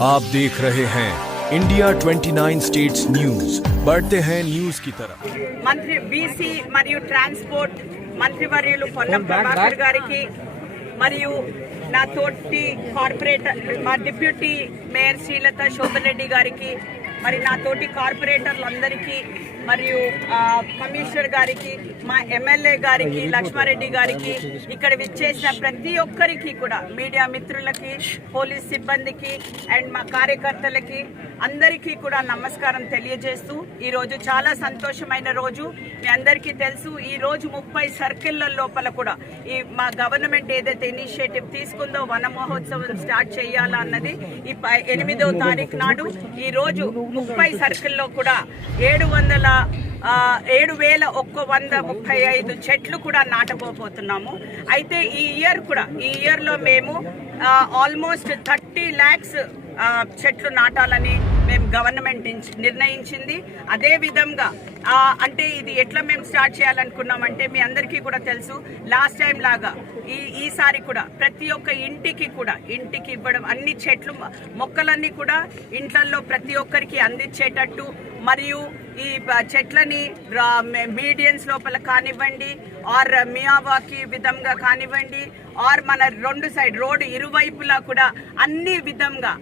आप देख रहे हैं इंडिया 29 स्टेट्स न्यूज, बढ़ते हैं न्यूज की तरफ। मंत्री बीसी మరియు ట్రాన్స్పోర్ట్ మంత్రివర్యులు పొన్నం ప్రభాకర్ గారికి మరియు నా తోటి కార్పొరేటర్ మా డిప్యూటీ మేయర్ శ్రీలత శోభన్ రెడ్డి గారికి మరి నా తోటి కార్పొరేటర్లందరికీ మరియు కమిషనర్ గారికి మా ఎమ్మెల్యే గారికి లక్ష్మారెడ్డి గారికి ఇక్కడ విచ్చేసిన ప్రతి ఒక్కరికి కూడా మీడియా మిత్రులకి పోలీస్ సిబ్బందికి అండ్ మా కార్యకర్తలకి అందరికీ కూడా నమస్కారం తెలియజేస్తూ ఈరోజు చాలా సంతోషమైన రోజు. మీ అందరికీ తెలుసు ఈ రోజు 30 సర్కిళ్ల లోపల కూడా ఈ మా గవర్నమెంట్ ఏదైతే ఇనిషియేటివ్ తీసుకుందో వన మహోత్సవం స్టార్ట్ చేయాలా అన్నది ఈ 8వ తారీఖు నాడు ఈ రోజు 30 సర్కిల్లో కూడా 7,135 చెట్లు కూడా నాటబోతున్నాము. అయితే ఈ ఇయర్లో మేము ఆల్మోస్ట్ 30 lakhs చెట్లు నాటాలని మేము గవర్నమెంట్ నిర్ణయించింది. అదే విధంగా అంటే ఇది ఎట్లా మేము స్టార్ట్ చేయాలనుకున్నామంటే మీ అందరికీ కూడా తెలుసు, లాస్ట్ టైం లాగా ఈసారి కూడా ప్రతి ఒక్క ఇంటికి ఇవ్వడం, అన్ని చెట్లు మొక్కలన్నీ కూడా ఇంట్లల్లో ప్రతి ఒక్కరికి అందించేటట్టు మరియు ఈ చెట్లని మీడియన్స్ లోపల కానివ్వండి ఆర్ మియావాకి విధంగా కానివ్వండి ఆర్ మన 2 సైడ్ రోడ్డు ఇరువైపులా కూడా అన్ని విధంగా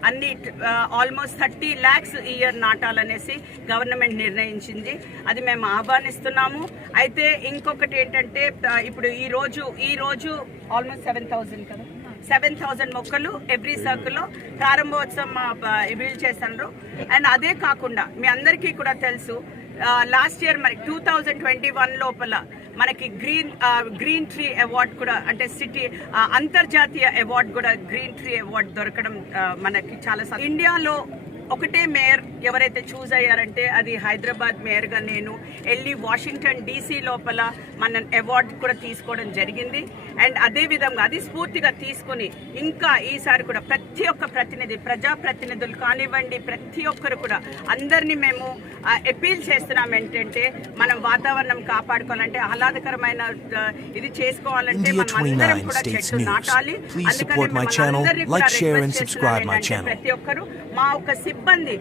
ఆల్మోస్ట్ 30 lakhs ఈ ఇయర్ నాటాలనేసి గవర్నమెంట్ నిర్ణయించింది. అది మేము ఆహ్వానిస్తున్నాము. అయితే ఇంకొకటి ఏంటంటే ఇప్పుడు ఈ రోజు ఆల్మోస్ట్ 7,000 మొక్కలు ఎవ్రీ సర్కిల్లో ప్రారంభోత్సవం వీలు చేస్తున్నారు. అండ్ అదే కాకుండా మీ అందరికీ కూడా తెలుసు, లాస్ట్ ఇయర్ మరి 2021 లోపల మనకి గ్రీన్ ట్రీ అవార్డ్ కూడా అంటే సిటీ అంతర్జాతీయ అవార్డు కూడా గ్రీన్ ట్రీ అవార్డు దొరకడం మనకి చాలా ఇండియాలో ఒకటే మేయర్ ఎవరైతే చూస్ అయ్యారంటే అది హైదరాబాద్ మేయర్గా నేను వెళ్ళి వాషింగ్టన్ DC లోపల మన అవార్డు కూడా తీసుకోవడం జరిగింది. అండ్ అదే విధంగా అది స్ఫూర్తిగా తీసుకుని ఇంకా ఈసారి కూడా ప్రతి ఒక్క ప్రజాప్రతినిధులు కానివ్వండి ప్రతి ఒక్కరు కూడా అందరినీ మేము అపీల్ చేస్తున్నాం ఏంటంటే మనం వాతావరణం కాపాడుకోవాలంటే ఆహ్లాదకరమైన ఇది చేసుకోవాలంటే మనం అందరం కూడా చెట్లు నాటాలి. అందుకని ప్రతి ఒక్కరు మా ఒక సిబ్బంది